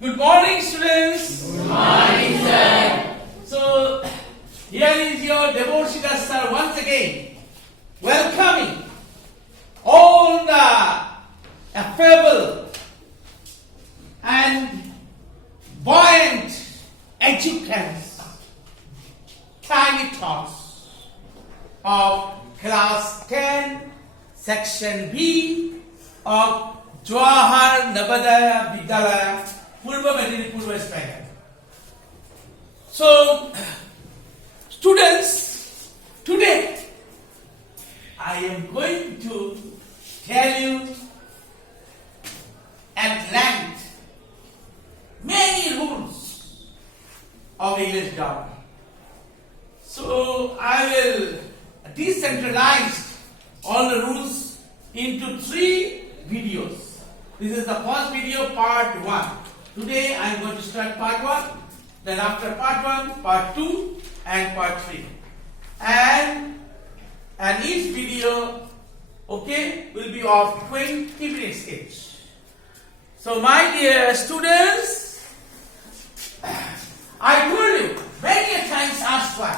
Good morning, students. Good morning, sir. So, here is your Debarshi sir once again, welcoming all the affable and buoyant educants, tiny thoughts of class 10, section B of Jawahar Navodaya Vidyalaya, Purva Medinipur, West Bengal. So, students, today I am going to tell you at length many rules of English grammar. So, I will decentralize all the rules into 3 videos. This is the first video, part 1. Today I am going to start part 1, then after part 1, part 2 and part 3. And each video, okay, will be of 20 minutes each. So my dear students, I told you many a times asked why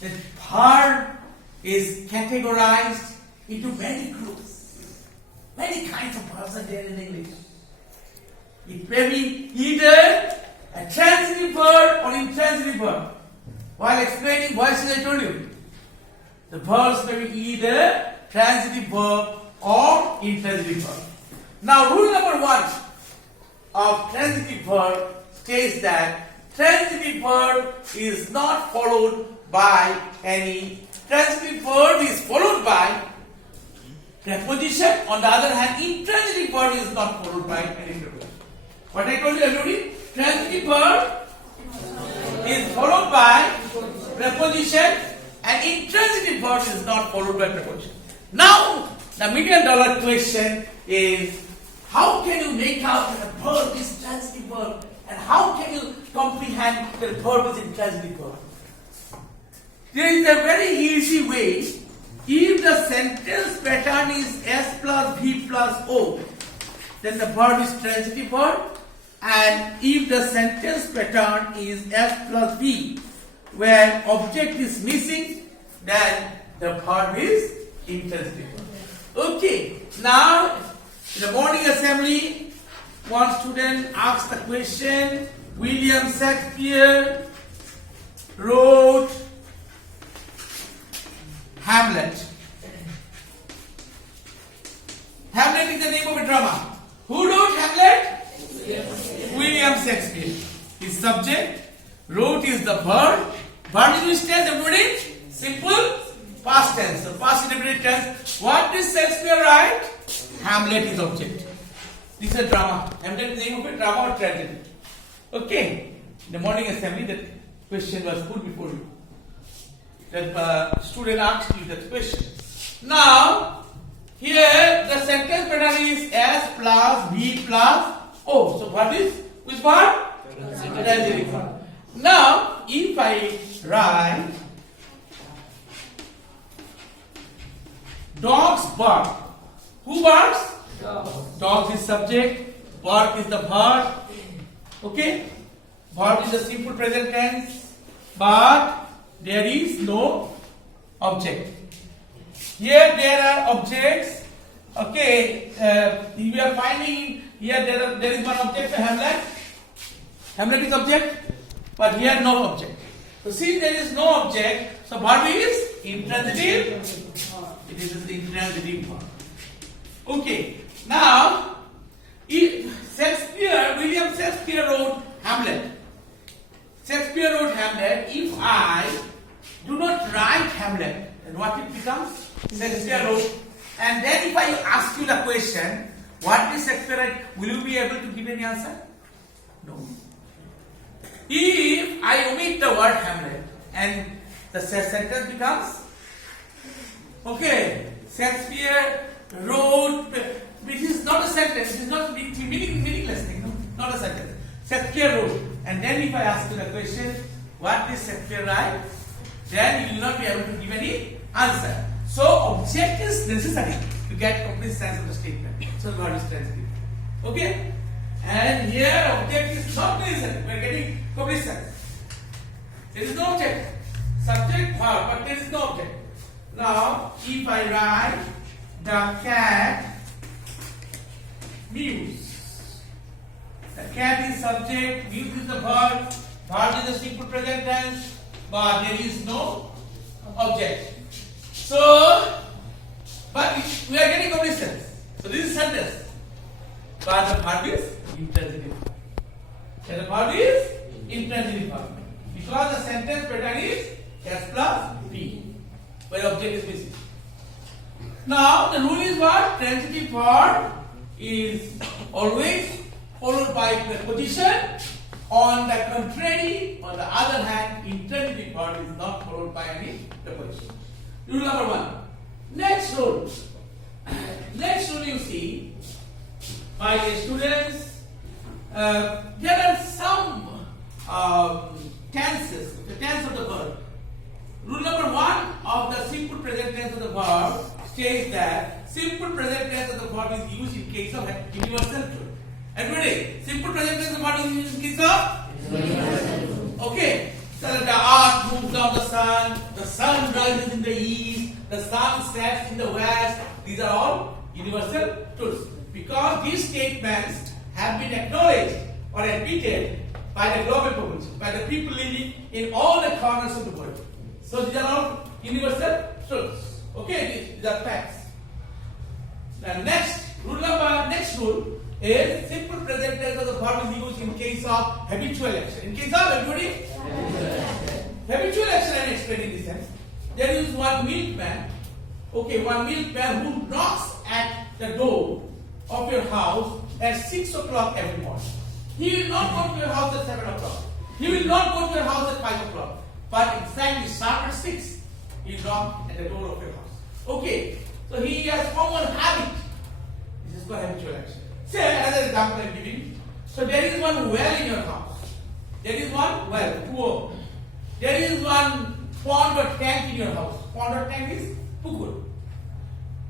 that verb is categorized into many groups. Many kinds of verbs are there in English. It may be either a transitive verb or intransitive verb. While explaining voices, I told you, the verbs may be either transitive verb or intransitive verb. Now, rule number 1 of transitive verb states that transitive verb is not followed by any. Transitive verb is followed by preposition. On the other hand, intransitive verb is not followed by any preposition. What I told you already, transitive verb is followed by preposition and intransitive verb is not followed by preposition. Now, the $1 million question is, how can you make out that a verb is transitive verb and how can you comprehend that a verb is intransitive verb? There is a very easy way. If the sentence pattern is S plus V plus O, then the verb is transitive verb. And if the sentence pattern is S plus V, where object is missing, then the verb is intransitive verb. Okay, now in the morning assembly, one student asked the question, William Shakespeare wrote Hamlet. Hamlet is the name of a drama. Who wrote Hamlet? William Shakespeare. His subject, wrote is the verb. Verb is which tense, everybody? Simple past tense. So past indefinite tense. What did Shakespeare write? Hamlet is object. This is a drama. Hamlet is the name of a drama or tragedy. Okay. In the morning assembly, that question was put before you. That student asked you that question. Now, here the sentence pattern is S plus V plus O. So what is? Which verb? Transitive verb. Now, if I write dogs bark. Who barks? Dogs is subject. Bark is the verb. Okay? Verb is the simple present tense. But there is no object. Here there are objects. Okay, we are finding here there is one object, Hamlet. Hamlet is object, but here no object. So since there is no object, so verb is intransitive. It is the intransitive verb. Okay, now William Shakespeare wrote Hamlet. Shakespeare wrote Hamlet. If I do not write Hamlet, then what it becomes? Shakespeare wrote. And then if I ask you the question, what did Shakespeare write? Will you be able to give any answer? No. If I omit the word Hamlet and the sentence becomes, okay, Shakespeare wrote, which is not a sentence, it is not meaningless thing, no, not a sentence. Shakespeare wrote. And then if I ask you the question, what did Shakespeare write? Then you will not be able to give any answer. So object is necessary to get complete sense of the statement. So the word is transitive. Okay? And here object is not present. We are getting cognizance. There is no object. Subject, verb, but there is no object. Now, if I write the cat mews. The cat is subject, mews is the verb, verb is the simple present tense, but there is no object. So, but we are getting cognizance. So this is sentence. But the verb is intransitive. And the verb is intransitive verb. Because the sentence pattern is S plus P, where object is missing. Now the rule is what? Transitive verb is always followed by preposition. On the contrary, on the other hand, intransitive verb is not followed by any preposition. Rule number 1. Next rule. Next rule you see, my students, there are some tenses, the tense of the verb. Rule number 1 of the simple present tense of the verb states that simple present tense of the verb is used in case of universal truth. Everybody, simple present tense of the verb is used in case of universal truth. Okay. So the earth moves down the sun rises in the east, the sun sets in the west. These are all universal truths. Because these statements have been acknowledged or admitted by the global population, by the people living in all the corners of the world. So these are all universal truths. Okay, these are facts. The next rule is simple present tense of the verb is used in case of habitual action. In case of everybody? Habitual action I am explaining this sense. There is one milkman. Okay, one milkman who knocks at the door of your house at 6 o'clock every morning. He will not go to your house at 7 o'clock. He will not go to your house at 5 o'clock. But exactly sharp at 6, he knocks at the door of your house. Okay, so he has formed a habit. This is called habitual action. Say another example I am giving. So there is one well in your house. There is one well, pool. There is one pond or tank in your house. Pond or tank is pukur.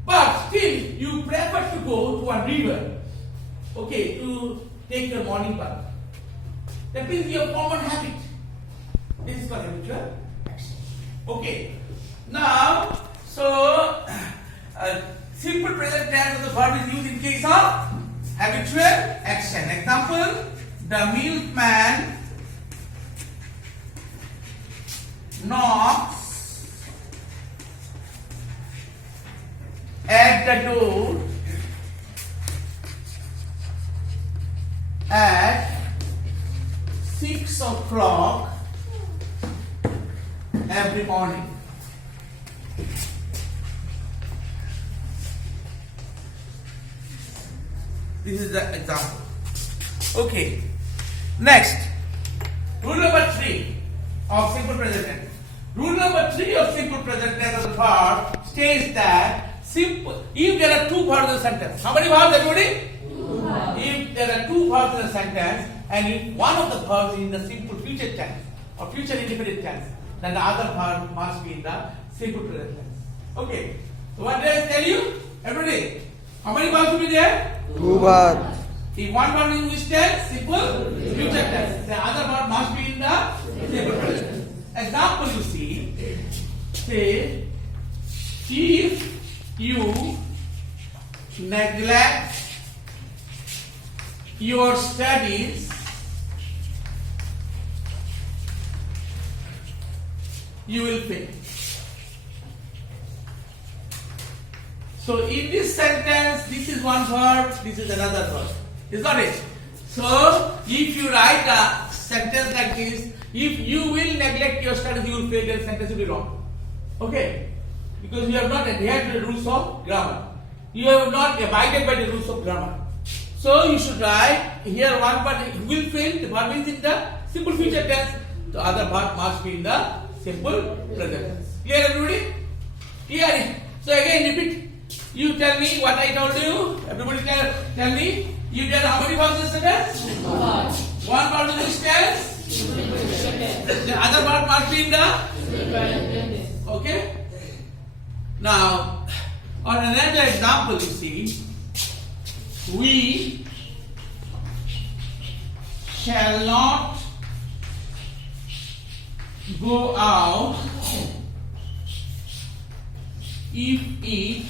But still, you prefer to go to a river, okay, to take your morning bath. That means your common habit. This is called habitual action. Okay. Now, so simple present tense of the verb is used in case of habitual action. Example: the milkman knocks at the door at 6 o'clock every morning. This is the example. Okay. Next, rule number 3 of simple present tense. Rule number 3 of simple present tense of the verb states that if there are two verbs in a sentence, how many verbs, everybody? If there are two verbs in a sentence, and if one of the verbs is in the simple future tense or future indefinite tense, then the other verb must be in the simple present tense. Okay. So what did I tell you? Everybody, how many verbs will be there? 2 verbs. If one verb is in which tense? Simple future tense. The other verb must be in the simple present tense. Example you see, say, if you neglect your studies, you will fail. So in this sentence, this is one verb, this is another verb. Is not it? So if you write a sentence like this, if you will neglect your studies, you will fail, then sentence will be wrong. Okay? Because you have not adhered to the rules of grammar. You have not abided by the rules of grammar. So you should write here one word will fail, the verb is in the simple future tense, the other verb must be in the simple present tense. Clear, everybody? Clear? So again repeat. You tell me what I told you. Everybody tell me. You tell how many verbs in the sentence? One verb in this tense. The other verb must be in the. Okay. Now, on another example, you see, we shall not go out if it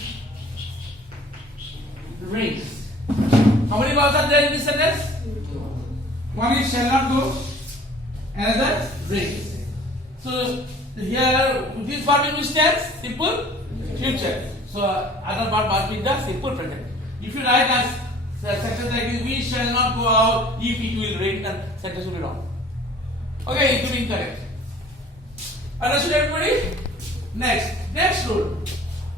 rains. How many verbs are there in this sentence? One is shall not go, another rains. So here this verb in which tense? Simple future. So other verb must be the simple present. If you write as sentence like this, we shall not go out if it will rain, then sentence will be wrong. Okay, it will be incorrect. Understood everybody? Next rule.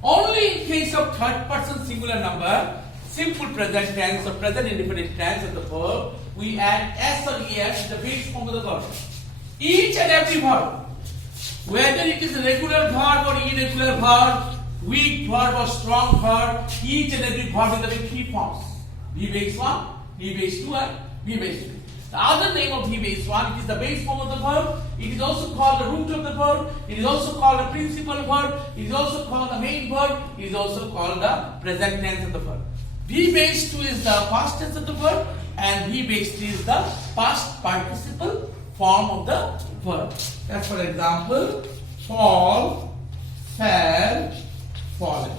Only in case of third person singular number, simple present tense or present indefinite tense of the verb, we add s or es to the base form of the verb. Each and every verb, whether it is a regular verb or irregular verb, weak verb or strong verb, each and every verb is having three forms: V base 1, V base 2, and V base 3. The other name of V base 1, it is the base form of the verb. It is also called the root of the verb. It is also called the principal verb. It is also called the main verb. It is also called the present tense of the verb. V base 2 is the past tense of the verb, and V base 3 is the past participle form of the verb. As for example, fall, fell, fallen.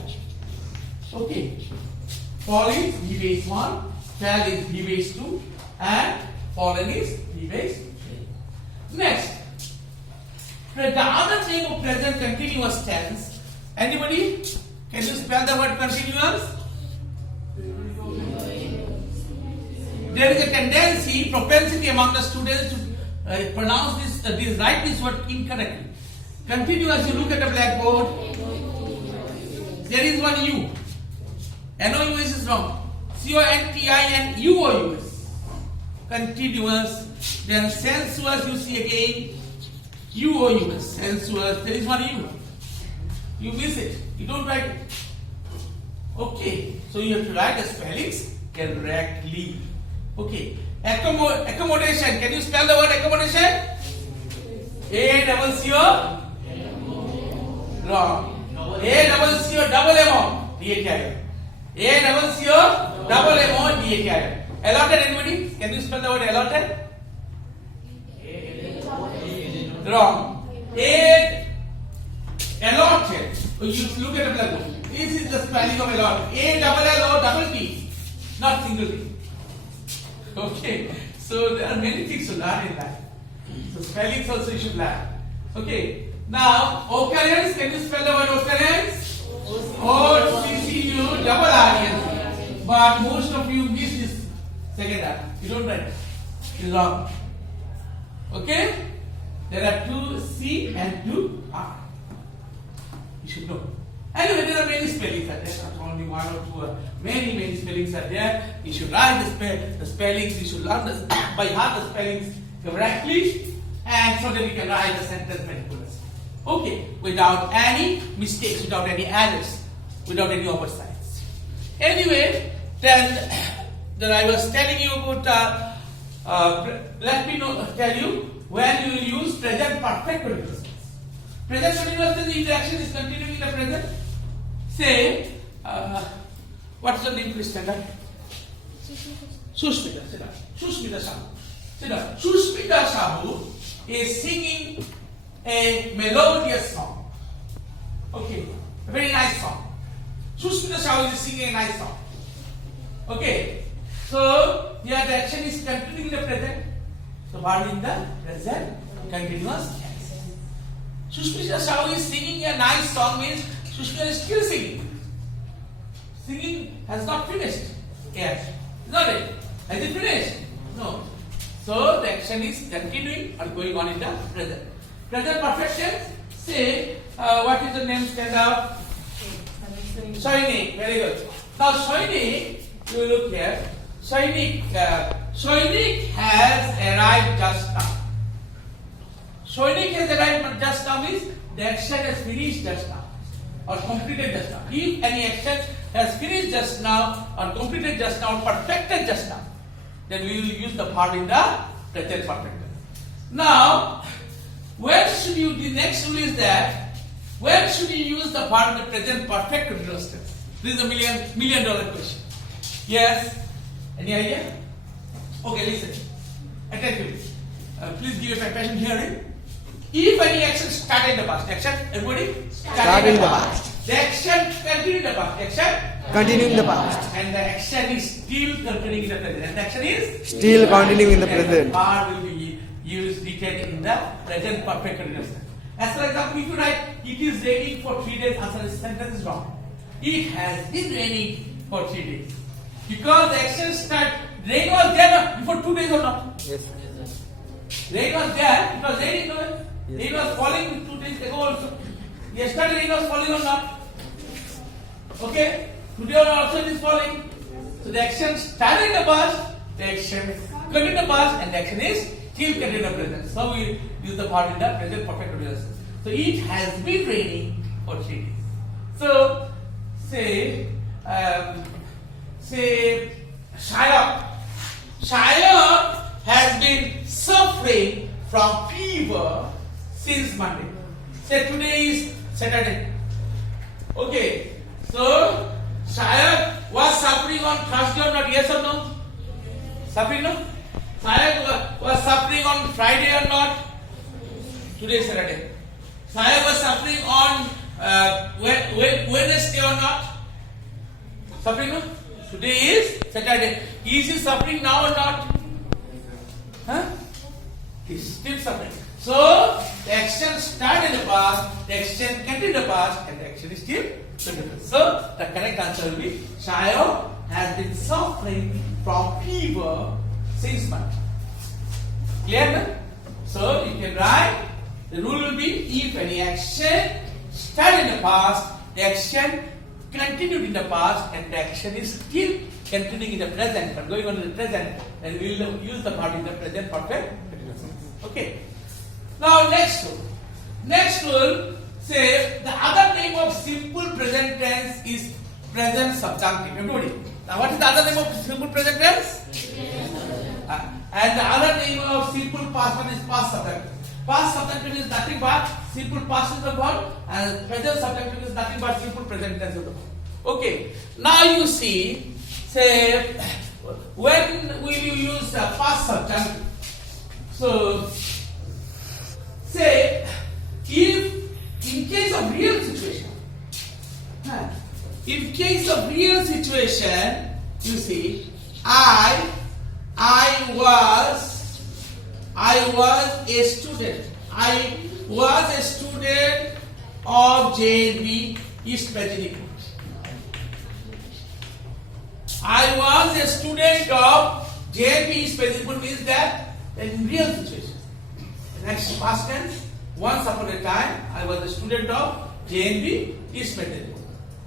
Okay. Fall is V base 1, fell is V base 2, and fallen is V base 3. Next, the other name of present continuous tense. Anybody? Can you spell the word continuous? There is a tendency, propensity among the students to pronounce write this word incorrectly. Continuous, you look at the blackboard, there is one U. N-O-U-S is wrong. C-O-N-T-I-N-U-O-U-S. Continuous. Then sensuous, you see again. U-O-U-S. Sensuous. There is one U. You miss it. You don't write it. Okay. So you have to write the spellings correctly. Okay. Accommodation. Can you spell the word accommodation? A-double-C-O? Wrong. A-double-C-O double M-O. D-A-K-I-N. A-double-C-O double M-O D-A-K-I-N. Allotted, anybody? Can you spell the word allotted? Wrong. Allotted. You look at the blackboard. This is the spelling of allotted. A-double-L-O-double-T. Not single T. Okay. So there are many things to learn in life. So spellings also you should learn. Okay. Now, occurrence. Can you spell the word occurrence? O-C-C-U double R-E-N-C. But most of you miss this second R. You don't write it. It's wrong. Okay? There are two C and two R. You should know. Anyway, there are many spellings are there. Not only one or two. Many spellings are there. You should write the spellings. You should learn by heart the spellings correctly, and so that you can write the sentence meticulously. Okay, without any mistakes, without any errors, without any oversights. Anyway, then I was telling you about. Let me tell you when you will use present perfect continuous tense. Present continuous tense, if the action is continuing in the present. Say, what's the name, please stand up? Sushmita. Sit down. Sushmita Sahu. Sit down. Sushmita Sahu is singing a melodious song. Okay, a very nice song. Sushmita Sahu is singing a nice song. Okay, so here the action is continuing in the present. So verb in the present continuous tense. Sushmita Sahu is singing a nice song means Sushmita is still singing. Singing has not finished yet. Is not it? Has it finished? No. So the action is continuing or going on in the present. Present perfect tense. Say, what is the name? Stand up. Shainik. Very good. Now Shainik, you look here. Shainik has arrived just now. Shainik has arrived just now means the action has finished just now or completed just now. If any action has finished just now or completed just now or perfected just now, then we will use the verb in the present perfect tense. Now, when should you, the next rule is that, when should you use the verb in the present perfect continuous tense? This is a million dollar question. Yes? Any idea? Okay, listen. Attention. attentively. Please give your attention hearing. If any action started in the past, action, everybody? Started in the past. The action continued in the past, action? Continuing the past. And the action is still continuing in the present. And the action is? Still continuing in the And present. the part will be used detailed in the present perfect continuous. As for example, if you write, it is raining for 3 days, answer this sentence is wrong. It has been raining for 3 days. Because the action start, rain was there before 2 days or not? Yes. Rain was there, it was raining, no? Yes. Rain was falling 2 days ago also. Yesterday rain was falling or not? Okay? Today also it is falling. So the action started in the past, the action continued in the past, and the action is still continued in the present. So we use the part in the present perfect continuous. So it has been raining for 3 days. So say Shaya has been suffering from fever since Monday. Say today is Saturday. Okay. So Shaya was suffering on Thursday or not? Yes or no? Suffering no? Shaya was suffering on Friday or not? Today is Saturday. Shaya was suffering on Wednesday or not? Suffering no? Today is Saturday. Is he suffering now or not? Huh? He's still suffering. So the action started in the past, the action continued in the past, and the action is still continuous. So the correct answer will be Shayo has been suffering from fever since Monday. Clear now? So you can write, the rule will be if any action started in the past, the action continued in the past, and the action is still continuing in the present, but going on in the present, then we will use the part in the present perfect. Okay. Now next rule. Next rule say the other name of simple present tense is present subjunctive. Everybody. Now what is the other name of simple present tense? And the other name of simple past one is past subjunctive. Past subjunctive is nothing but simple past tense of the verb, and present subjunctive is nothing but simple present tense of the verb. Okay. Now you see, say when will you use the past subjunctive? So say if in case of real situation, in case of real situation, you see, I was a student. I was a student of JNB East Virginia. I was a student of JNB East Virginia means that in real situation. Next past tense. Once upon a time, I was a student of JNB East Virginia.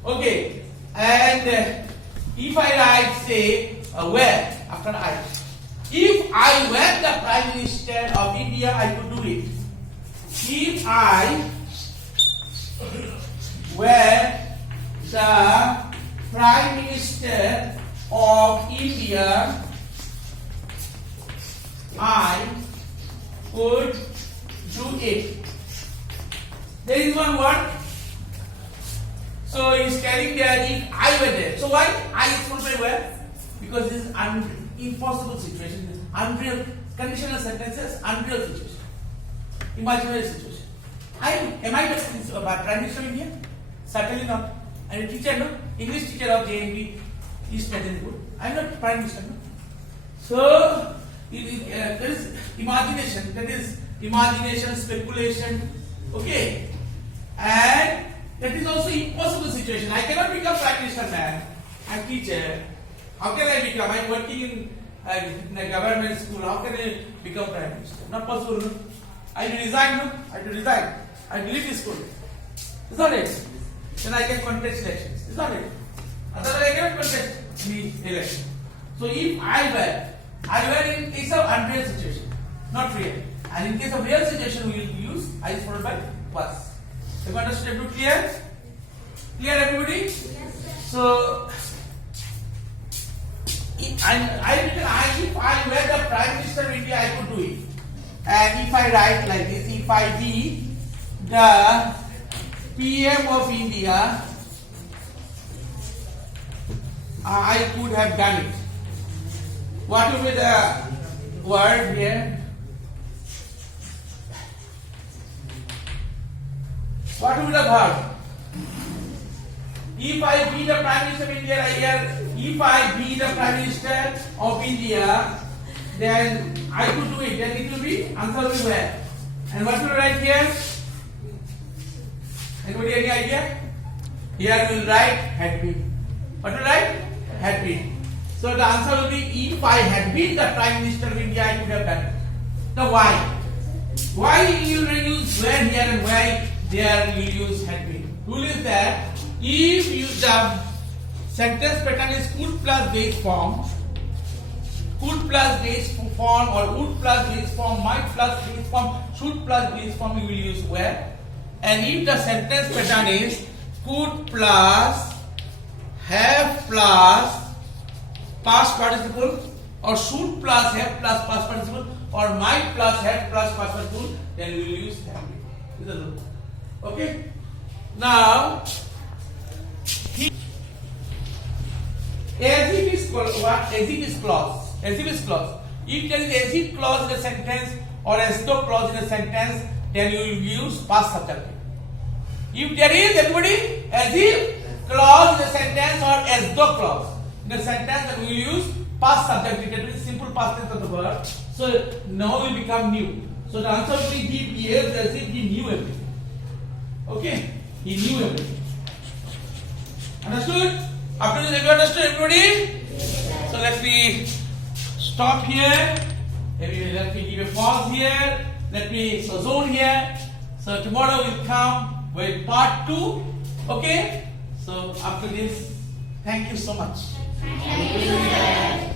Okay, and if I write say where after I, if I were the Prime Minister of India, I could do it. If I were the Prime Minister of India, I could do it. There is one word. So he is telling that if I were there. So why I is followed by where? Because this is impossible situation. This unreal conditional sentences, unreal situation, imaginary situation. Am I the Prime Minister of India? Certainly not. I am a teacher, no? English teacher of JNB East Medinipur. I am not Prime Minister, no? So there is imagination. That is imagination, speculation. Okay, and that is also impossible situation. I cannot become Prime Minister, man. I am teacher. How can I become? I am working in a government school. How can I become Prime Minister? Not possible. No? I will resign. No? I will resign. I will leave this school. Is that it? Then I can contest elections. Is that it? Otherwise I cannot contest the election. So if I were in case of unreal situation, not real. And in case of real situation, we will use I is followed by was. Have you understood everybody? Clear? Clear everybody? Yes, sir. So if I were the Prime Minister of India, I could do it. And if I write like this, if I be the PM of India, I could have done it. What will be word here. What would the verb? If I be the Prime Minister of India, if I be the Prime Minister of India, then I could do it. Then it will be answer will be where? And what will write here? Anybody any idea? Here we will write had been. What will write? Had been. So the answer will be if I had been the Prime Minister of India, I could have done it. Now why? Why you will use where here and why there you will use had been? Rule is that if you the sentence pattern is could plus base form, could plus base form or would plus base form, might plus base form, should plus base form, you will use where. And if the sentence pattern is could plus have plus past participle or should plus have plus past participle or might plus have plus past participle, then we will use have been. Is that rule? Okay. Now, as if is what? As if is clause. As if is clause. If there is as if clause in a sentence or as though clause in a sentence, then you will use past subjunctive. If there is anybody as if clause in a sentence or as though clause in a sentence, then we will use past subjunctive. That means simple past tense of the verb. So now will become new. So the answer will be he behaved as if he knew everything. Okay, he knew everything. Understood? After this, have you understood, everybody? So let me stop here. Maybe let me give a pause here. Let me sojourn here. So tomorrow will come with part 2. Okay? So after this, thank you so much. Thank you, sir.